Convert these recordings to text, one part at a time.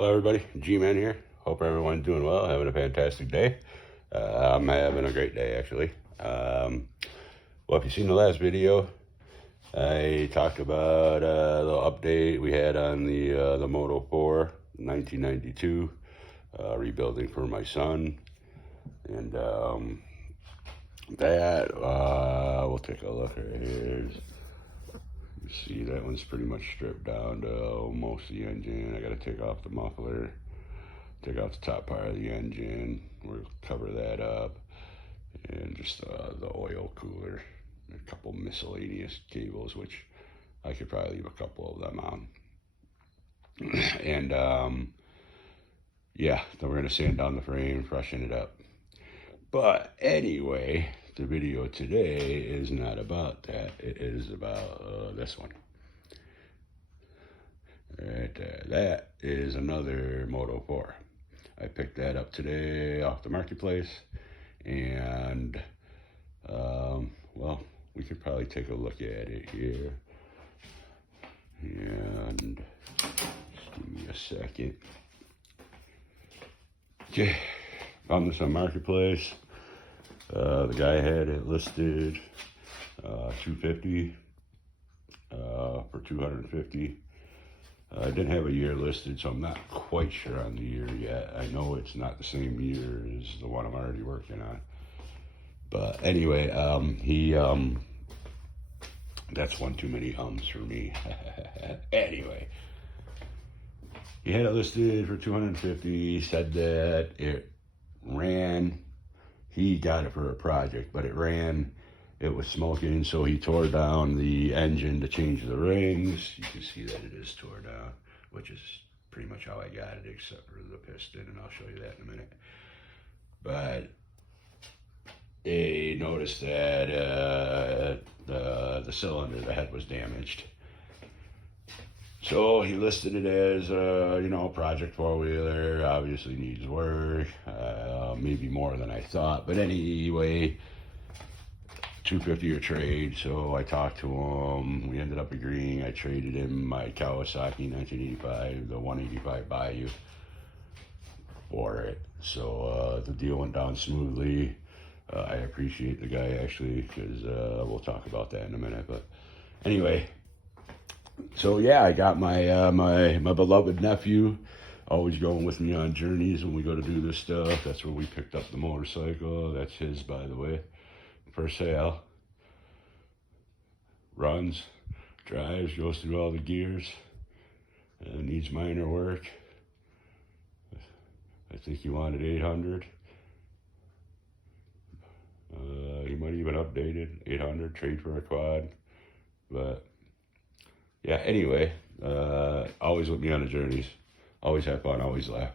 Hello everybody, G-Man here. Hope everyone's doing well, having a fantastic day. I'm having a great day actually. Well, if you've seen the last video, I talked about the update we had on the moto4 1992 rebuilding for my son. And we'll take a look right here. You see that one's pretty much stripped down to most of the engine. I got to take off the muffler, take off the top part of the engine. We'll cover that up, and just the oil cooler, a couple miscellaneous cables, which I could probably leave a couple of them on. And yeah, then we're gonna sand down the frame, freshen it up. But anyway, the video today is not about that. It is about this one. Right there. That is another Moto4. I picked that up today off the marketplace, and well, we could probably take a look at it here. And just give me a second. Okay, found this on marketplace. The guy had it listed $250 for $250. I didn't have a year listed, so I'm not quite sure on the year yet. I know it's not the same year as the one I'm already working on. But anyway, that's one too many ums for me. Anyway, he had it listed for $250. He said that it ran. He got it for a project, but it ran. It was smoking, so he tore down the engine to change the rings. You can see that it is tore down, which is pretty much how I got it, except for the piston, and I'll show you that in a minute. But he noticed that the cylinder, the head was damaged. So he listed it as, project four-wheeler, obviously needs work, maybe more than I thought. But anyway, $250 or trade, so I talked to him. We ended up agreeing. I traded him my Kawasaki 1985, the 185 Bayou, for it. So the deal went down smoothly. I appreciate the guy, actually, because we'll talk about that in a minute. But anyway, so yeah, I got my my beloved nephew, always going with me on journeys when we go to do this stuff. That's where we picked up the motorcycle. That's his, by the way, for sale. Runs, drives, goes through all the gears, needs minor work. I think he wanted 800. He might even update it, 800, trade for a quad. But yeah, anyway, always with me on the journeys. Always have fun, always laugh.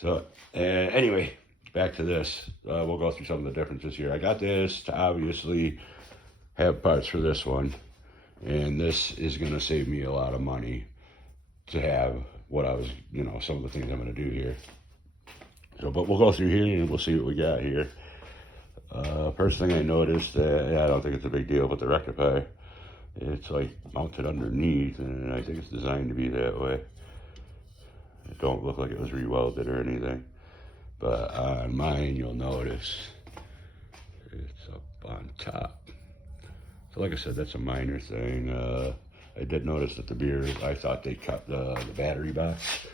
So, anyway, back to this. We'll go through some of the differences here. I got this to obviously have parts for this one. And this is going to save me a lot of money to have what I was, some of the things I'm going to do here. So, but we'll go through here and we'll see what we got here. First thing I noticed, I don't think it's a big deal, but the rectifier, it's like mounted underneath, and I think it's designed to be that way. It don't look like it was re-welded or anything, but on mine you'll notice it's up on top. So like I said, that's a minor thing. I did notice that the beer, I thought they cut the battery box,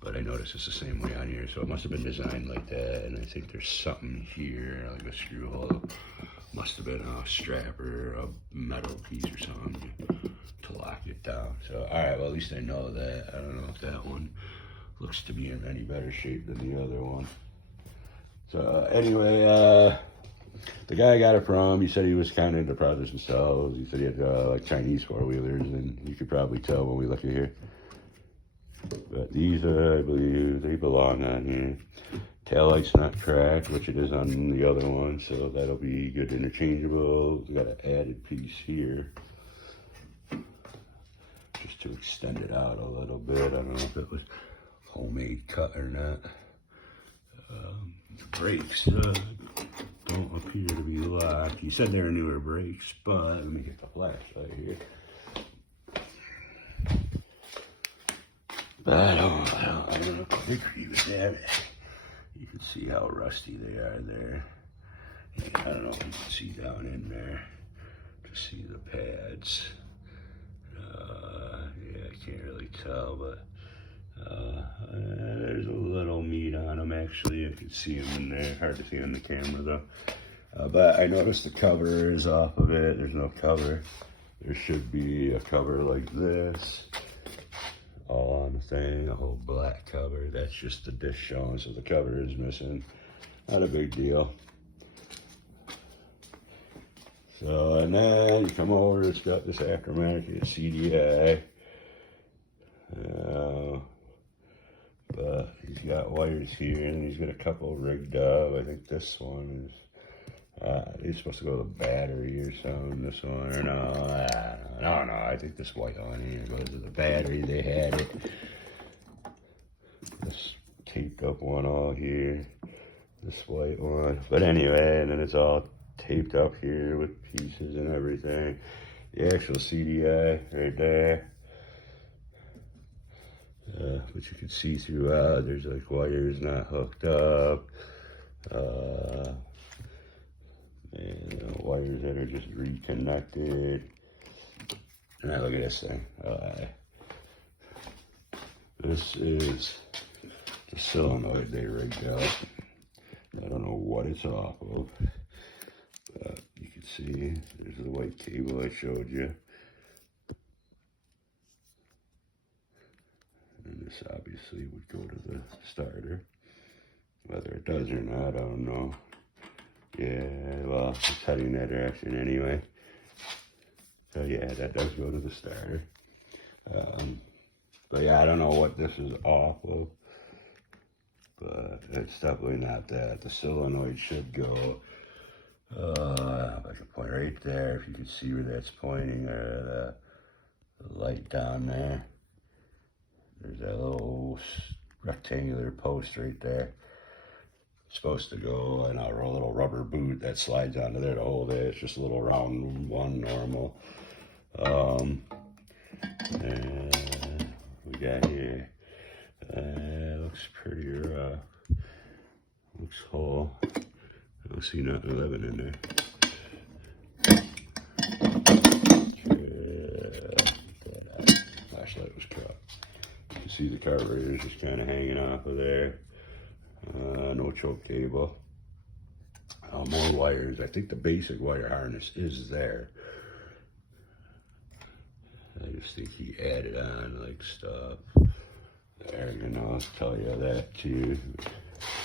but I noticed it's the same way on here, so it must have been designed like that. And I think there's something here, like a screw hole. Must have been a strap or a metal piece or something to lock it down. So, all right, well, at least I know that. I don't know if that one looks to be in any better shape than the other one. So, anyway, the guy I got it from, he said he was kind of into brothers themselves. He said he had like Chinese four-wheelers, and you could probably tell when we look at here. But these, I believe, they belong on here. Taillight's not cracked, which it is on the other one, so that'll be good interchangeable. We got an added piece here, just to extend it out a little bit. I don't know if it was homemade cut or not. The brakes don't appear to be locked. He said they're newer brakes, but let me get the flashlight here. But I don't know if they use that. You can see how rusty they are there. I don't know if you can see down in there to see the pads. Yeah, I can't really tell, but there's a little meat on them actually. I can see them in there. Hard to see on the camera though. But I noticed the cover is off of it. There's no cover. There should be a cover like this. All on the thing, a whole black cover. That's just the disc showing, so the cover is missing. Not a big deal. So, and then you come over, it's got this aftermarket CDI. But he's got wires here, and he's got a couple rigged up. I think this one is, he's supposed to go to the battery or something, this one, or no, no, I think this white one here goes to the battery. They had it. This taped up one all here, this white one. But anyway, and then it's all taped up here with pieces and everything. The actual CDI right there. But you can see throughout, there's like wires not hooked up. And wires that are just reconnected. And now look at this thing. This is the solenoid they rigged out. I don't know what it's off of. But you can see there's the white cable I showed you. And this obviously would go to the starter. Whether it does or not, I don't know. Yeah, well, it's heading that direction anyway. So yeah, that does go to the starter. But yeah, I don't know what this is off of. But it's definitely not that. The solenoid should go, if I can point right there, if you can see where that's pointing, or the light down there. There's that little rectangular post right there. It's supposed to go in a little rubber boot that slides onto there to hold it. It's just a little round one normal. And we got here. Looks pretty rough. Looks whole. I don't see nothing living in there. Flashlight was cut. You can see the carburetor is just kind of hanging off of there. No choke cable. More wires. I think the basic wire harness is there. I just think he added on like stuff. There, you know, I'll tell you that too.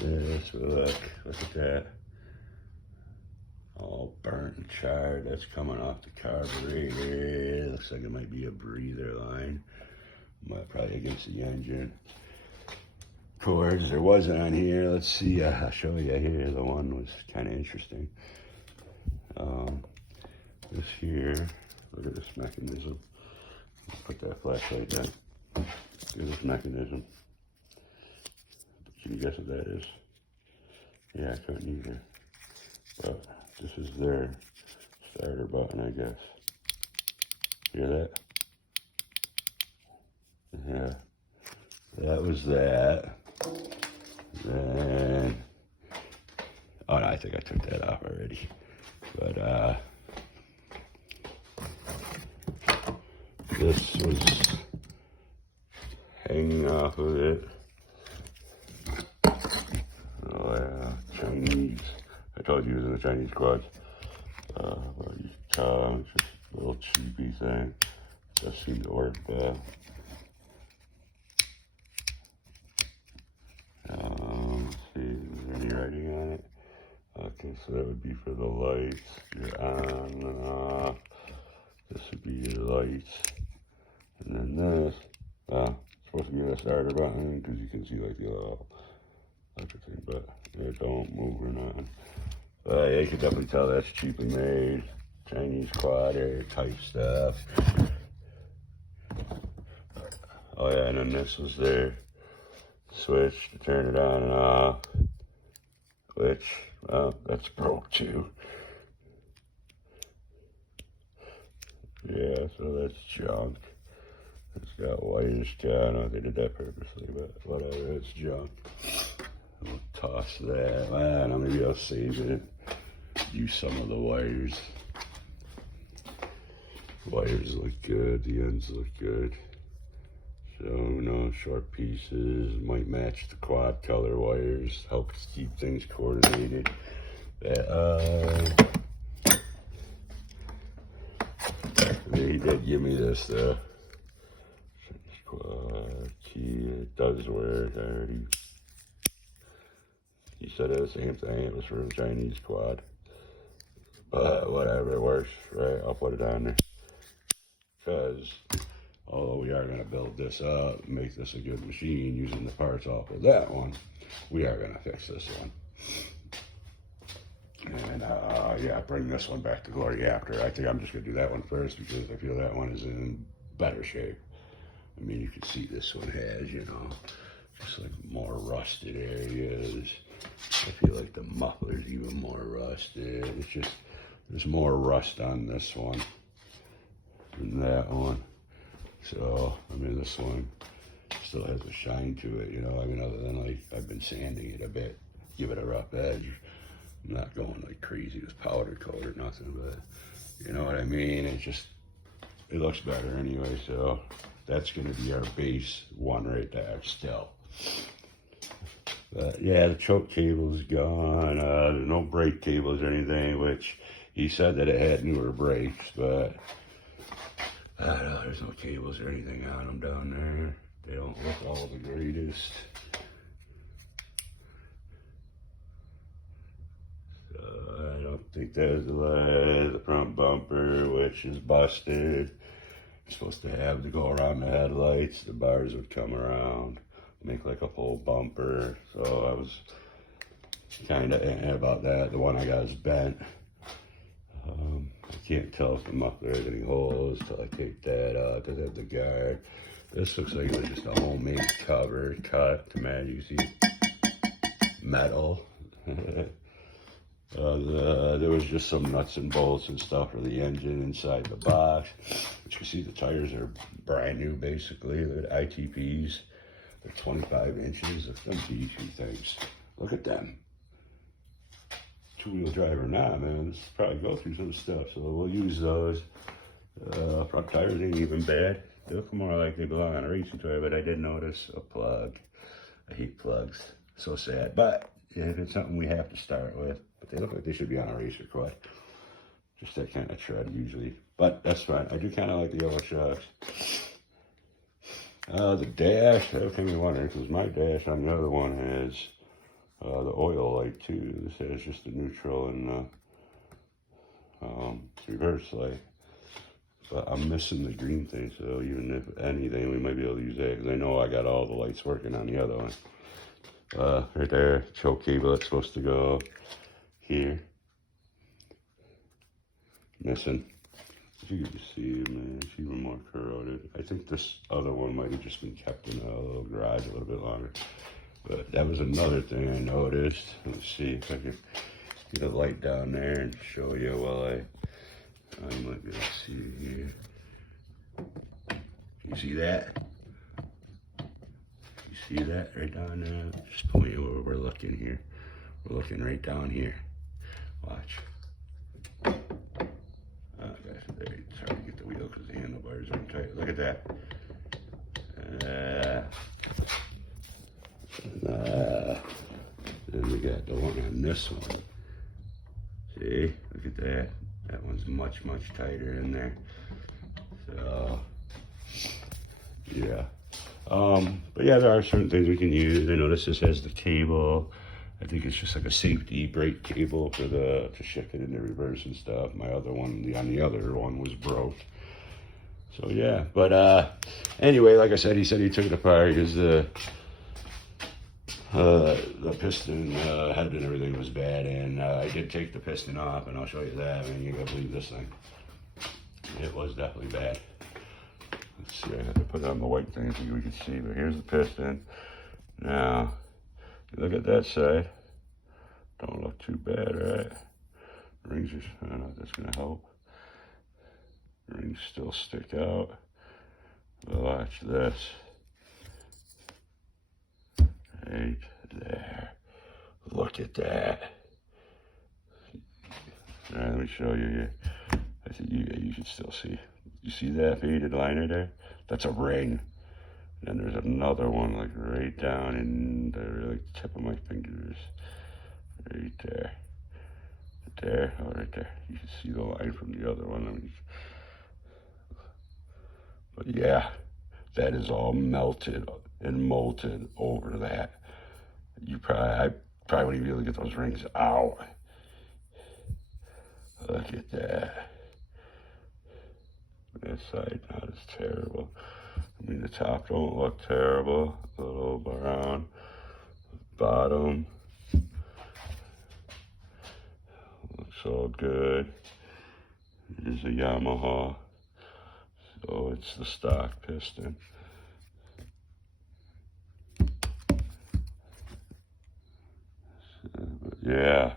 This, look at that. All burnt and charred. That's coming off the carburetor. Looks like it might be a breather line. Probably against the engine. Cords, there wasn't on here. Let's see, I'll show you here. The one was kind of interesting. This here, look at this mechanism. Put that flashlight down. Look at this mechanism. Can you guess what that is? Yeah, I couldn't either. But this is their starter button, I guess. Hear that? Yeah. That was that. Then, oh no, I think I took that off already. But this was hanging off of it. Oh yeah, Chinese. I told you it was in the Chinese quads. But you can tell it's just a little cheapy thing. Does seem to work well. Let's see, is there any writing on it? Okay, so that would be for the lights. You're on and off. This would be your lights. And then this, it's supposed to be the starter button because you can see like the little electric thing, but it don't move or nothing. But yeah, you can definitely tell that's cheaply made. Chinese quad air type stuff. Oh yeah, and then this was their switch to turn it on and off, which, well, that's broke too. Yeah, so that's junk. It's got wires too. I don't know if they did that purposely, but whatever, it's junk. We'll toss that. I don't know, maybe I'll save it. Use some of the wires. Wires look good, the ends look good. So, you know, short pieces, might match the quad color wires, helps keep things coordinated. They did give me this, quad key, it does work already. He said it was the same thing, it was for a Chinese quad. But whatever, it works, right? I'll put it on there. Because although we are going to build this up, make this a good machine using the parts off of that one, we are going to fix this one. And yeah, bring this one back to glory after. I think I'm just going to do that one first because I feel that one is in better shape. I mean, you can see this one has, you know, just like more rusted areas. I feel like the muffler's even more rusted. It's just, there's more rust on this one than that one. So, I mean, this one still has a shine to it, you know. I mean, other than like, I've been sanding it a bit, give it a rough edge. I'm not going like crazy with powder coat or nothing, but you know what I mean? It just, it looks better anyway. So that's going to be our base one right there still. But yeah, the choke cable's gone. There's no brake cables or anything, which he said that it had newer brakes, but I don't know, there's no cables or anything on them down there. They don't look all the greatest. So I don't think there's the front bumper, which is busted. It's supposed to have to go around the headlights. The bars would come around, make like a full bumper. So I was kind of about that. The one I got is bent. I can't tell if the muffler has any holes till I take that out because I have the guard. This looks like it was just a homemade cover cut to match. You see metal. There was just some nuts and bolts and stuff for the engine inside the box. But you see the tires are brand new basically. They're ITPs. They're 25 inches of them D2 things. Look at them. Two-wheel drive or not, man, let's probably go through some stuff, so we'll use those. Front tires ain't even bad. They look more like they belong on a racing toy, but I did notice a plug. I hate plugs, so sad, but yeah, it's something we have to start with. But they look like they should be on a racer quad. Just that kind of tread usually, but that's fine. I do kind of like the yellow shocks. The dash, that can be wondering, because my dash on the other one has the oil light too. This has just the neutral and reverse light. But I'm missing the green thing, so even if anything, we might be able to use that because I know I got all the lights working on the other one. Right there, choke cable that's supposed to go here. Missing. You can see, man, it's even more corroded. I think this other one might have just been kept in a little garage a little bit longer. But that was another thing I noticed. Let's see if I can get a light down there and show you while I might be able to see it here. Can you see that? You see that right down there? Just point you where we're looking here. We're looking right down here. Watch. That's very hard to get the wheel because the handlebars are tight. Look at that. Then we got the one on this one. See, look at that. That one's much, much tighter in there. So, yeah. But yeah, there are certain things we can use. I notice this has the cable. I think it's just like a safety brake cable for to shift it into reverse and stuff. My other one, on the other one was broke. So yeah, but anyway, like I said, he said he took it apart because the piston head and everything was bad, and I did take the piston off, and I'll show you that. I mean, you gotta believe this thing. It was definitely bad. Let's see, I had to put it on the white thing so we could see, but here's the piston. Now, look at that side. Don't look too bad, right? Rings are, I don't know if that's gonna help. Rings still stick out. Watch this. Right there. Look at that. All right, let me show you here. I think you can still see. You see that faded liner there? That's a ring. And there's another one like right down in the like tip of my fingers. Right there. There, oh right there. You can see the line from the other one. I mean, but yeah, that is all melted and molted over that. I probably wouldn't even be able to get those rings out. Look at that. This side not as terrible. I mean, the top don't look terrible. A little brown. Bottom looks all good. It is a Yamaha, so it's the stock piston. But yeah,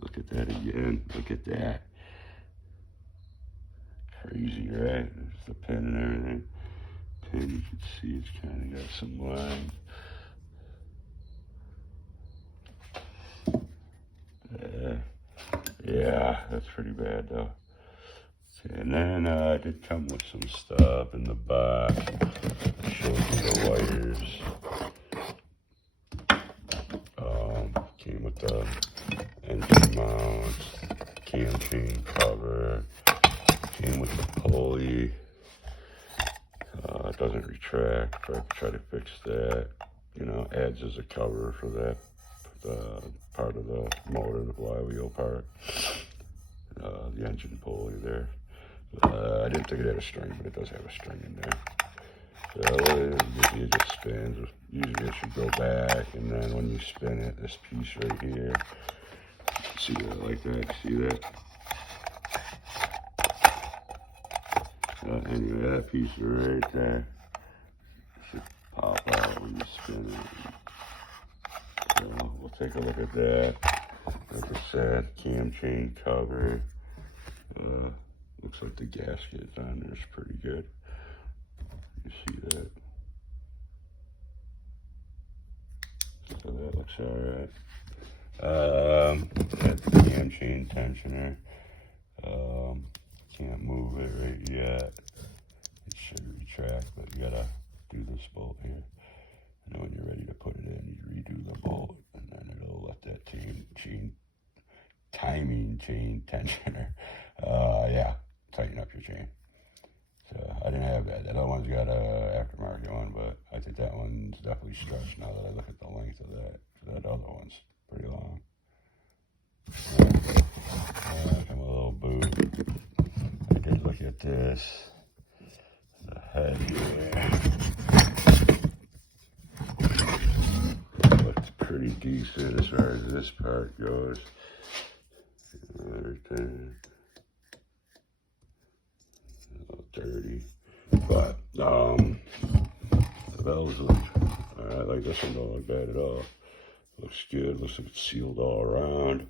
look at that again. Look at that. Crazy, right? There's the pin and everything. Pin, you can see it's kind of got some lines. Yeah, that's pretty bad though. And then I did come with some stuff in the box. Showed you the wires. Came with the engine mounts, cam chain cover, came with the pulley. It doesn't retract. Try to fix that. You know, adds as a cover for that part of the motor, the flywheel part. The engine pulley there. I didn't think it had a string, but it does have a string in there. So it just spins. Usually it should go back, and then when you spin it, this piece right here, see that like that? See that? Anyway, that piece right there should pop out when you spin it. So we'll take a look at that. Like I said, cam chain cover. Looks like the gasket on there is pretty good. You see that? So that looks alright. That cam chain tensioner. Can't move it right yet. It should retract, but you gotta do this bolt here. And then when you're ready to put it in, you redo the bolt, and then it'll let that timing chain tensioner, yeah, tighten up your chain. So I didn't have that. That other one's got a aftermarket one, but I think that one's definitely stretched now that I look at the length of that. That other one's pretty long. Come a little boot. I did look at this. The head here looks pretty decent as far as this part goes. Right there. A little dirty, but the valves look alright. Like this one don't look bad at all. Looks good. Looks like it's sealed all around.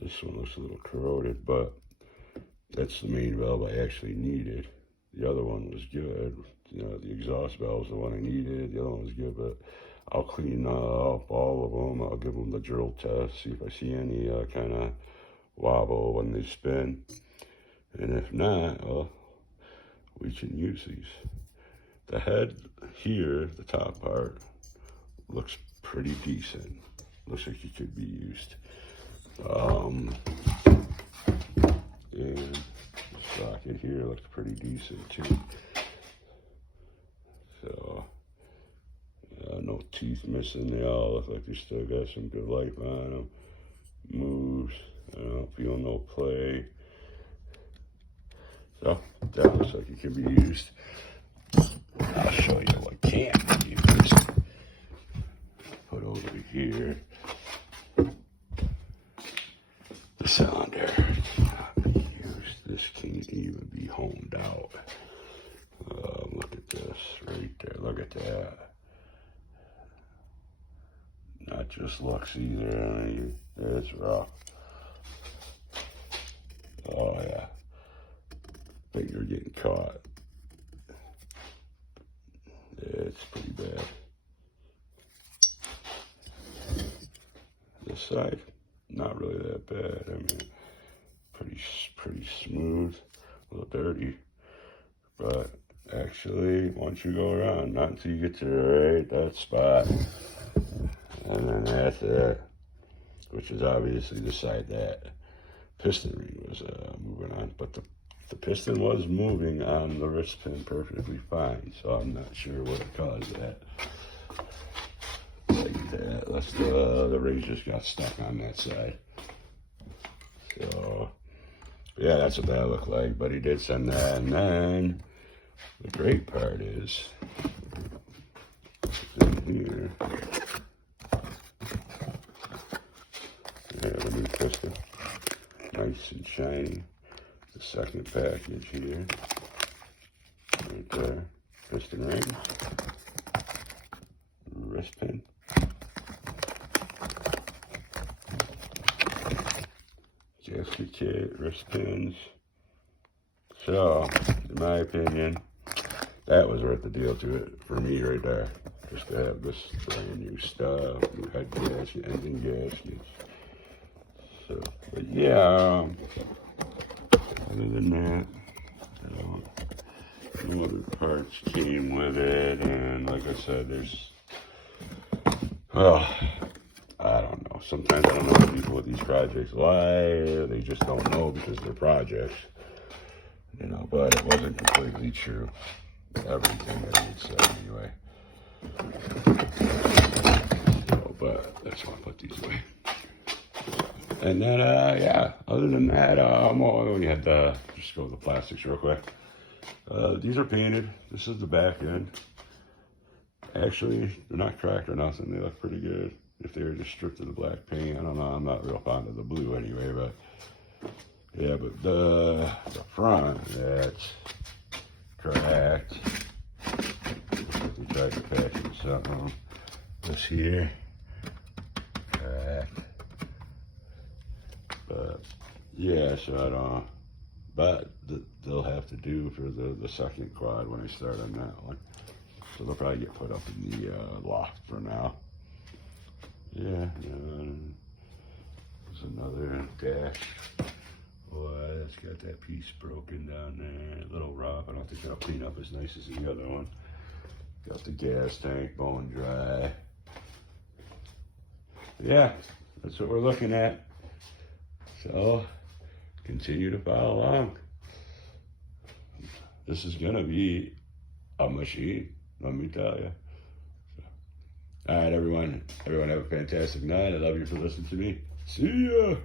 This one looks a little corroded, but that's the main valve I actually needed. The other one was good. You know, the exhaust valve's the one I needed. The other one was good, but I'll clean up all of them. I'll give them the drill test, see if I see any kind of wobble when they spin. And if not, well, we can use these. The head here, the top part, looks pretty decent. Looks like it could be used. And the socket here looks pretty decent too. So, no teeth missing. They all look like they still got some good life on them. Moves. I don't feel no play. So, that looks like it can be used. I'll show you what can't be used. Put over here. The cylinder. This can't even be homed out. Look at this right there. Look at that. Not just looks either. I mean, it's rough. Oh yeah. finger getting caught. It's pretty bad. This side, not really that bad. I mean, pretty smooth, a little dirty, but actually, once you go around, not until you get to right that spot, and then that's it, which is obviously the side that piston ring was moving on, but the piston was moving on the wrist pin perfectly fine, so I'm not sure what caused that. Like that, that's the rings just got stuck on that side. So, yeah, that's what that looked like, but he did send that, and then the great part is, in here, the new piston, nice and shiny. The second package here, right there, piston ring, wrist pin, gasket kit, wrist pins. So, in my opinion, that was worth the deal to it for me right there. Just to have this brand new stuff, new head gasket, engine gaskets. So, but yeah, other than that, no other parts came with it, and like I said, there's, well, I don't know. Sometimes I don't know what people with these projects lie. They just don't know because they're projects, you know. But it wasn't completely true. Everything that he said, anyway. So, but I just want to put these away. And then, yeah, other than that, we had just go with the plastics real quick. These are painted. This is the back end. Actually, they're not cracked or nothing. They look pretty good. If they were just stripped of the black paint, I don't know. I'm not real fond of the blue anyway, but yeah, but the front, that's cracked. We tried to patch something. This here, cracked. But yeah, so I don't. But they'll have to do for the second quad when I start on that one. So they'll probably get put up in the loft for now. Yeah, there's another dash. Boy, it's got that piece broken down there. A little rough. I don't think it'll clean up as nice as the other one. Got the gas tank bone dry. Yeah, that's what we're looking at. So, continue to follow along. This is gonna be a machine, let me tell you. All right, everyone have a fantastic night. I love you for listening to me. See ya.